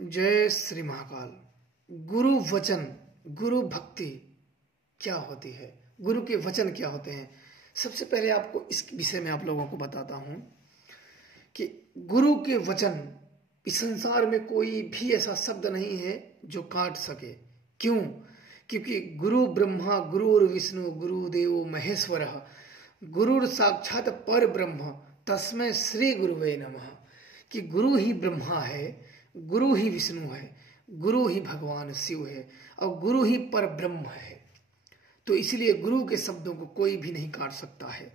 जय श्री महाकाल। गुरु वचन, गुरु भक्ति क्या होती है, गुरु के वचन क्या होते हैं। सबसे पहले आपको इस विषय में आप लोगों को बताता हूं कि गुरु के वचन, इस संसार में कोई भी ऐसा शब्द नहीं है जो काट सके। क्यों? क्योंकि गुरु ब्रह्मा गुरुर विष्णु गुरुदेव महेश्वर, गुरुर साक्षात पर ब्रह्म तस्मै श्री गुरुवे नमः। कि गुरु ही ब्रह्मा है, गुरु ही विष्णु है, गुरु ही भगवान शिव है और गुरु ही पर ब्रह्म है। तो इसलिए गुरु के शब्दों को कोई भी नहीं काट सकता है।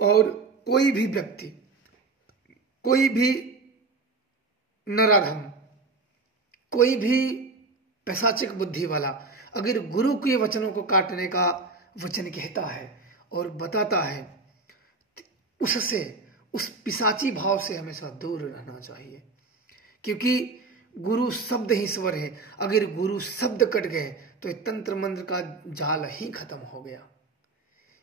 और कोई भी व्यक्ति, कोई भी नराधम, कोई भी पैशाचिक बुद्धि वाला अगर गुरु के वचनों को काटने का वचन कहता है और बताता है, उससे, उस पिशाची भाव से हमेशा दूर रहना चाहिए। क्योंकि गुरु शब्द ही स्वर है। अगर गुरु शब्द कट गए तो तंत्र मंत्र का जाल ही खत्म हो गया।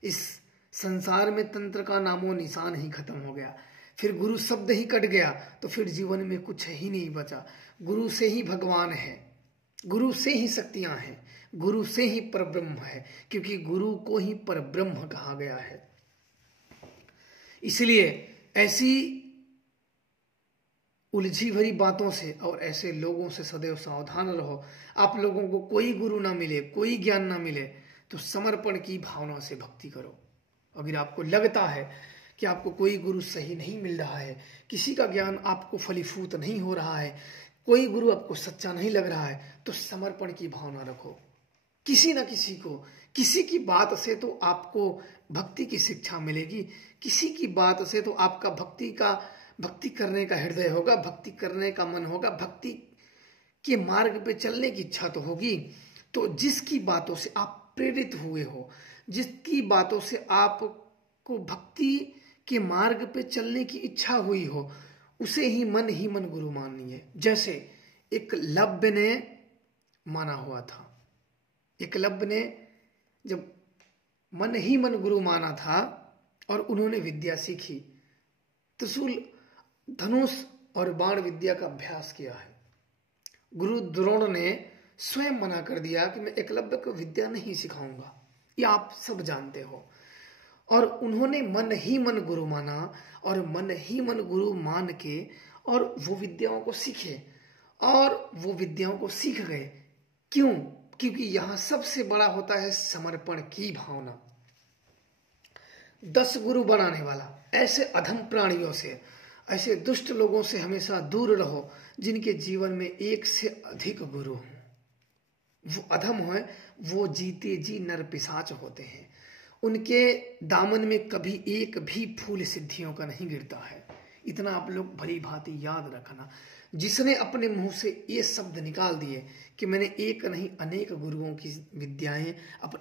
इस संसार में तंत्र का नामो निशान ही खत्म हो गया। फिर गुरु शब्द ही कट गया तो फिर जीवन में कुछ ही नहीं बचा। गुरु से ही भगवान है, गुरु से ही शक्तियां हैं, गुरु से ही परब्रह्म है। क्योंकि गुरु को ही परब्रह्म कहा गया है। इसलिए ऐसी उलझी भरी बातों से और ऐसे लोगों से सदैव सावधान रहो। आप लोगों को कोई गुरु ना मिले, कोई ज्ञान ना मिले तो समर्पण की भावना से भक्ति करो। अगर आपको लगता है कि आपको कोई गुरु सही नहीं मिल रहा है, किसी का ज्ञान आपको फलीभूत नहीं हो रहा है, कोई गुरु आपको सच्चा नहीं लग रहा है, तो समर्पण की भावना रखो। किसी ना किसी को, किसी की बात से तो आपको भक्ति की शिक्षा मिलेगी, किसी की बात से तो आपका भक्ति करने का हृदय होगा, भक्ति करने का मन होगा, भक्ति के मार्ग पे चलने की इच्छा तो होगी। तो जिसकी बातों से आप प्रेरित हुए हो, जिसकी बातों से आपको भक्ति के मार्ग पे चलने की इच्छा हुई हो, उसे ही मन गुरु मानिए। जैसे एकलव्य ने माना हुआ था। एकलव्य ने जब मन गुरु माना था और उन्होंने विद्या सीखी, त्रिशूल, धनुष और बाण विद्या का अभ्यास किया है। गुरु द्रोण ने स्वयं मना कर दिया कि मैं एकलव्य को विद्या नहीं सिखाऊंगा, ये आप सब जानते हो। और उन्होंने मन गुरु माना और मन गुरु मान के और वो विद्याओं को सीखे और वो विद्याओं को सीख गए। क्यों? क्योंकि यहां सबसे बड़ा होता है समर्पण की भावना। 10 गुरु बनाने वाला, ऐसे अधम प्राणियों से, ऐसे दुष्ट लोगों से हमेशा दूर रहो जिनके जीवन में एक से अधिक गुरु हों। वो अधम है, वो जीते जी नर पिशाच होते हैं। उनके दामन में कभी एक भी फूल सिद्धियों का नहीं गिरता है। इतना आप लोग भली भांति याद रखना। जिसने अपने मुंह से ये शब्द निकाल दिए कि मैंने एक नहीं अनेक गुरुओं की विद्याएं,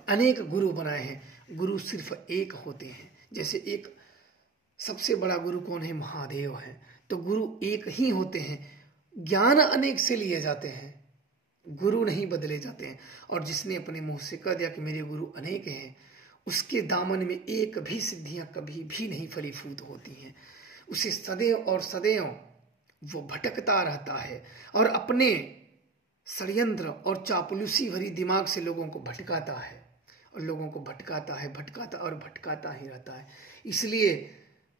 अनेक गुरु बनाए हैं। गुरु सिर्फ एक होते हैं। जैसे एक सबसे बड़ा गुरु कौन है? महादेव है। तो गुरु एक ही होते हैं। ज्ञान अनेक से लिए जाते हैं, गुरु नहीं बदले जाते हैं। और जिसने अपने मुंह से कह दिया कि मेरे गुरु अनेक हैं, उसके दामन में एक भी सिद्धियां कभी भी नहीं फलीभूत होती हैं। उसे सदैव और सदैव वो भटकता रहता है और अपने षड्यंत्र और चापलूसी भरी दिमाग से लोगों को भटकाता है और लोगों को भटकाता ही रहता है। इसलिए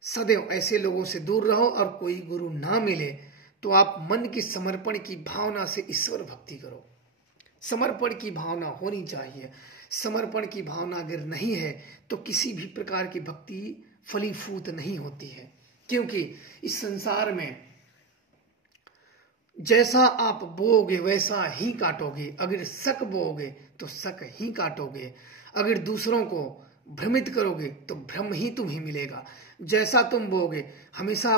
सदैव ऐसे लोगों से दूर रहो। और कोई गुरु ना मिले तो आप मन की समर्पण की भावना से ईश्वर भक्ति करो। समर्पण की भावना होनी चाहिए। समर्पण की भावना अगर नहीं है तो किसी भी प्रकार की भक्ति फलीभूत नहीं होती है। क्योंकि इस संसार में जैसा आप बोओगे वैसा ही काटोगे। अगर शक बोओगे तो शक ही काटोगे। अगर दूसरों को भ्रमित करोगे तो भ्रम ही तुम्हें मिलेगा। जैसा तुम बोओगे, हमेशा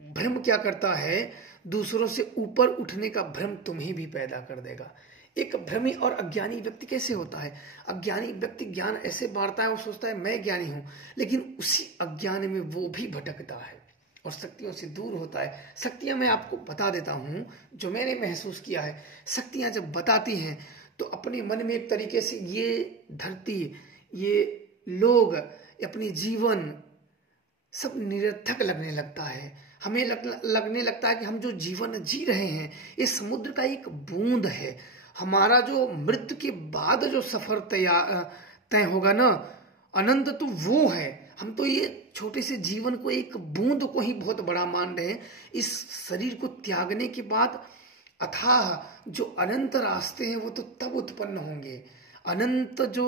भ्रम क्या करता है? दूसरों से ऊपर उठने का भ्रम तुम्हें भी पैदा कर देगा। एक भ्रमी और अज्ञानी व्यक्ति कैसे होता है? अज्ञानी व्यक्ति ज्ञान ऐसे बांटता है, वो सोचता है मैं ज्ञानी हूं, लेकिन उसी अज्ञान में वो भी भटकता है और शक्तियों से दूर होता है। शक्तियां मैं आपको बता देता हूं जो मैंने महसूस किया है। शक्तियां जब बताती हैं तो अपने मन में एक तरीके से ये धरती, ये लोग, अपनी जीवन सब निरर्थक लगने लगता है। हमें लगने लगता है कि हम जो जीवन जी रहे हैं ये समुद्र का एक बूंद है। हमारा जो मृत्यु के बाद जो सफर तय होगा ना, अनंत, तो वो है। हम तो ये छोटे से जीवन को, एक बूंद को ही बहुत बड़ा मान रहे हैं। इस शरीर को त्यागने के बाद अथाह जो अनंत रास्ते हैं वो तो तब उत्पन्न होंगे। अनंत जो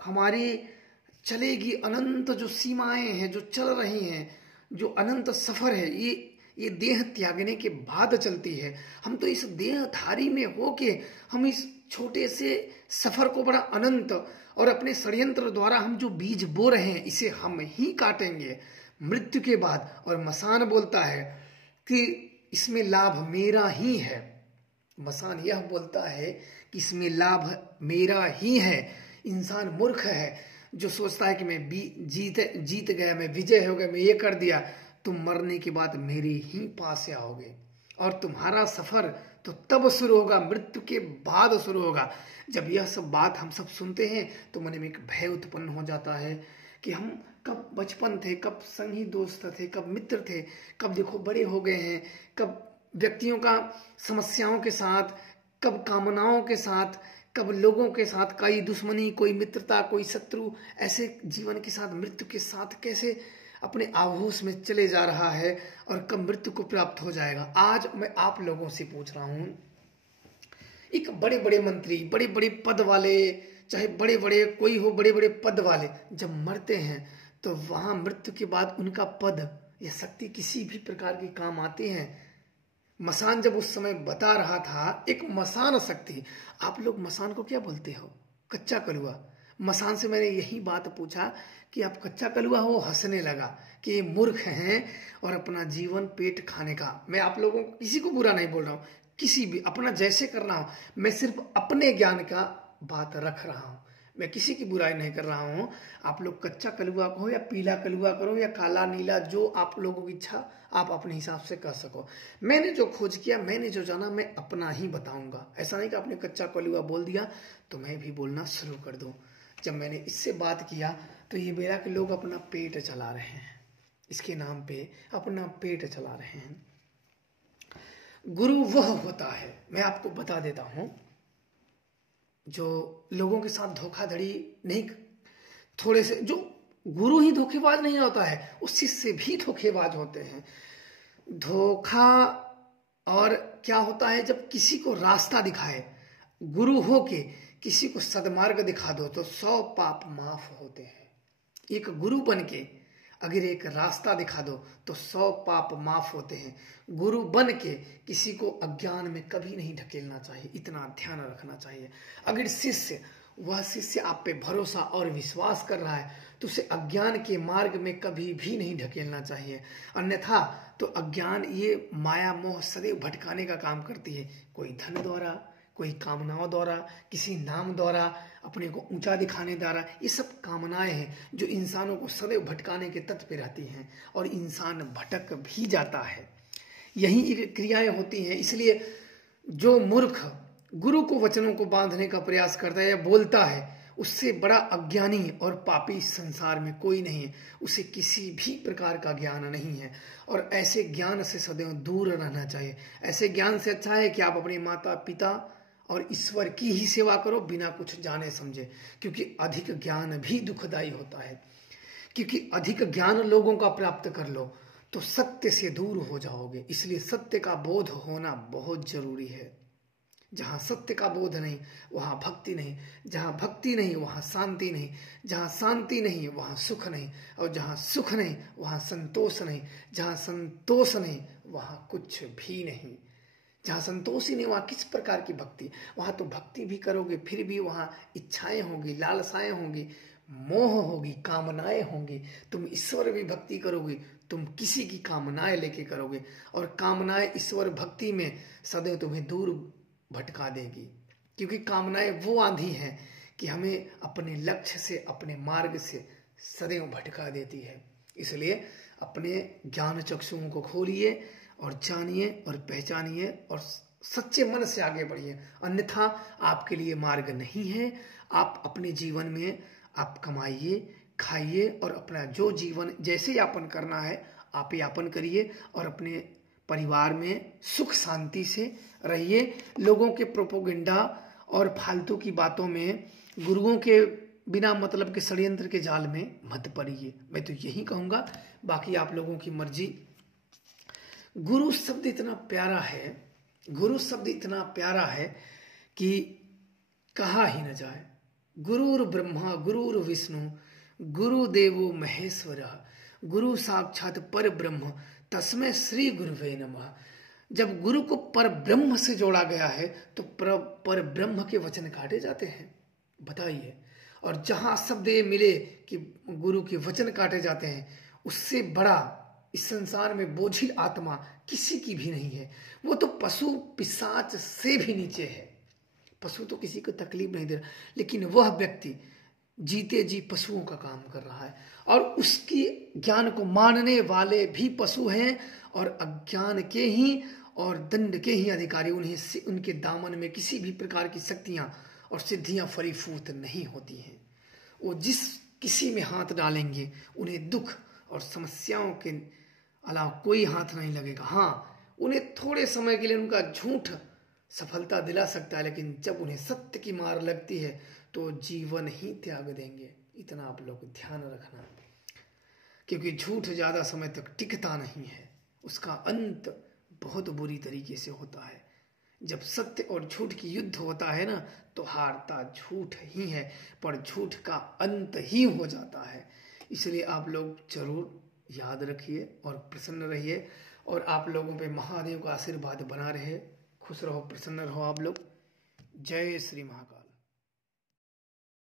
हमारी चलेगी, अनंत जो सीमाएं हैं जो चल रही हैं, जो अनंत सफर है, ये देह त्यागने के बाद चलती है। हम तो इस देहधारी में होके हम इस छोटे से सफर को बड़ा अनंत, और अपने षड्यंत्र द्वारा हम जो बीज बो रहे हैं इसे हम ही काटेंगे मृत्यु के बाद। और मसान बोलता है कि इसमें लाभ मेरा ही है। मसान यह बोलता है कि इसमें लाभ मेरा ही है। इंसान मूर्ख है जो सोचता है कि मैं जीत गया, मैं विजय हो गया, मैं ये कर दिया। तुम मरने के बाद मेरे ही पास आओगे और तुम्हारा सफर तो तब शुरू होगा, मृत्यु के बाद शुरू होगा। जब यह सब बात हम सब सुनते हैं तो मन में एक भय उत्पन्न हो जाता है कि हम कब बचपन थे, कब संगी दोस्त थे, कब मित्र थे, कब देखो बड़े हो गए हैं, कब व्यक्तियों का समस्याओं के साथ, कब कामनाओं के साथ, कब लोगों के साथ, कोई दुश्मनी, कोई मित्रता, कोई शत्रु, ऐसे जीवन के साथ, मृत्यु के साथ कैसे अपने आभूष में चले जा रहा है और कब मृत्यु को प्राप्त हो जाएगा। आज मैं आप लोगों से पूछ रहा हूं, एक बड़े बड़े मंत्री, बड़े बड़े पद वाले, चाहे बड़े बड़े कोई हो, बड़े बड़े पद वाले जब मरते हैं तो वहां मृत्यु के बाद उनका पद या शक्ति किसी भी प्रकार की काम आती है? मसान जब उस समय बता रहा था, एक मसान शक्ति, आप लोग मसान को क्या बोलते हो? कच्चा कलुआ। मसान से मैंने यही बात पूछा कि आप कच्चा कलुआ हो, हंसने लगा कि ये मूर्ख हैं और अपना जीवन पेट खाने का। मैं आप लोगों को किसी को बुरा नहीं बोल रहा हूँ, किसी भी अपना जैसे करना हो, मैं सिर्फ अपने ज्ञान का बात रख रहा हूँ, मैं किसी की बुराई नहीं कर रहा हूँ। आप लोग कच्चा कलुआ कहो या पीला कलुआ करो या काला नीला, जो आप लोगों की इच्छा आप अपने हिसाब से कर सको। मैंने जो खोज किया, मैंने जो जाना, मैं अपना ही बताऊंगा। ऐसा नहीं कि आपने कच्चा कलुआ बोल दिया तो मैं भी बोलना शुरू कर दूं। जब मैंने इससे बात किया तो ये मेरा कि लोग अपना पेट चला रहे हैं, इसके नाम पे अपना पेट चला रहे हैं। गुरु वह होता है, मैं आपको बता देता हूं, जो लोगों के साथ धोखाधड़ी नहीं, थोड़े से, जो गुरु ही धोखेबाज नहीं होता है, उस शिष्य भी धोखेबाज होते हैं। धोखा और क्या होता है, जब किसी को रास्ता दिखाए, गुरु हो के किसी को सदमार्ग दिखा दो तो 100 पाप माफ होते हैं। एक गुरु बन के अगर एक रास्ता दिखा दो तो 100 पाप माफ होते हैं। गुरु बन के किसी को अज्ञान में कभी नहीं ढकेलना चाहिए, इतना ध्यान रखना चाहिए। अगर शिष्य, वह शिष्य आप पे भरोसा और विश्वास कर रहा है तो उसे अज्ञान के मार्ग में कभी भी नहीं ढकेलना चाहिए। अन्यथा तो अज्ञान, ये माया मोह सदैव भटकाने का काम करती है। कोई धन द्वारा, कोई कामनाओं द्वारा, किसी नाम द्वारा, अपने को ऊंचा दिखाने द्वारा, ये सब कामनाएं हैं जो इंसानों को सदैव भटकाने के तत्व पे रहती हैं और इंसान भटक भी जाता है। यही क्रियाएं होती हैं। इसलिए जो मूर्ख गुरु को वचनों को बांधने का प्रयास करता है या बोलता है, उससे बड़ा अज्ञानी और पापी संसार में कोई नहीं है। उसे किसी भी प्रकार का ज्ञान नहीं है और ऐसे ज्ञान से सदैव दूर रहना चाहिए। ऐसे ज्ञान से अच्छा है कि आप अपने माता पिता और ईश्वर की ही सेवा करो बिना कुछ जाने समझे, क्योंकि अधिक ज्ञान भी दुखदायी होता है। क्योंकि अधिक ज्ञान लोगों का प्राप्त कर लो तो सत्य से दूर हो जाओगे। इसलिए सत्य का बोध होना बहुत जरूरी है। जहां सत्य का बोध नहीं वहां भक्ति नहीं, जहां भक्ति नहीं वहां शांति नहीं, जहां शांति नहीं वहां सुख नहीं, और जहां सुख नहीं वहां संतोष नहीं, जहां संतोष नहीं वहां कुछ भी नहीं। जहां संतोष ही नहीं वहां किस प्रकार की भक्ति? वहां तो भक्ति भी करोगे फिर भी वहां इच्छाएं होंगी, लालसाएं होंगी, मोह होगी, कामनाएं होंगी। तुम ईश्वर भी भक्ति करोगे, तुम किसी की कामनाएं लेके करोगे और कामनाएं ईश्वर भक्ति में सदैव तुम्हें दूर भटका देगी। क्योंकि कामनाएं वो आंधी है कि हमें अपने लक्ष्य से, अपने मार्ग से सदैव भटका देती है। इसलिए अपने ज्ञान चक्षुओं को खोलिए और जानिए और पहचानिए और सच्चे मन से आगे बढ़िए। अन्यथा आपके लिए मार्ग नहीं है। आप अपने जीवन में आप कमाइए, खाइए और अपना जो जीवन जैसे यापन करना है आप यापन करिए और अपने परिवार में सुख शांति से रहिए। लोगों के प्रोपोगंडा और फालतू की बातों में, गुरुओं के बिना मतलब के षड्यंत्र के जाल में मत पड़िए। मैं तो यही कहूँगा, बाकी आप लोगों की मर्जी। गुरु शब्द इतना प्यारा है, गुरु शब्द इतना प्यारा है कि कहा ही न जाए। गुरुर ब्रह्मा गुरुर विष्णु गुरुदेवो महेश्वर गुरु साक्षात पर ब्रह्म तस्मै श्री गुरुवे नमः। जब गुरु को पर ब्रह्म से जोड़ा गया है तो पर ब्रह्म के वचन काटे जाते हैं, बताइए। और जहां शब्द ये मिले कि गुरु के वचन काटे जाते हैं, उससे बड़ा इस संसार में बोझिल आत्मा किसी की भी नहीं है। वो तो पशु पिशाच से भी नीचे है। पशु तो किसी को तकलीफ नहीं दे रहा, लेकिन वह व्यक्ति जीते जी पशुओं का काम कर रहा है, और उसकी ज्ञान को मानने वाले भी पशु हैं, और अज्ञान के ही और दंड के ही अधिकारी। उन्हें उनके दामन में किसी भी प्रकार की शक्तियां और सिद्धियां फलीफूत नहीं होती हैं। वो जिस किसी में हाथ डालेंगे उन्हें दुख और समस्याओं के अलावा कोई हाथ नहीं लगेगा। हाँ, उन्हें थोड़े समय के लिए उनका झूठ सफलता दिला सकता है, लेकिन जब उन्हें सत्य की मार लगती है तो जीवन ही त्याग देंगे। इतना आप लोग ध्यान रखना, क्योंकि झूठ ज्यादा समय तक टिकता नहीं है, उसका अंत बहुत बुरी तरीके से होता है। जब सत्य और झूठ की युद्ध होता है ना, तो हारता झूठ ही है, पर झूठ का अंत ही हो जाता है। इसलिए आप लोग जरूर याद रखिए और प्रसन्न रहिए, और आप लोगों पे महादेव का आशीर्वाद बना रहे। खुश रहो, प्रसन्न रहो आप लोग। जय श्री महाकाल।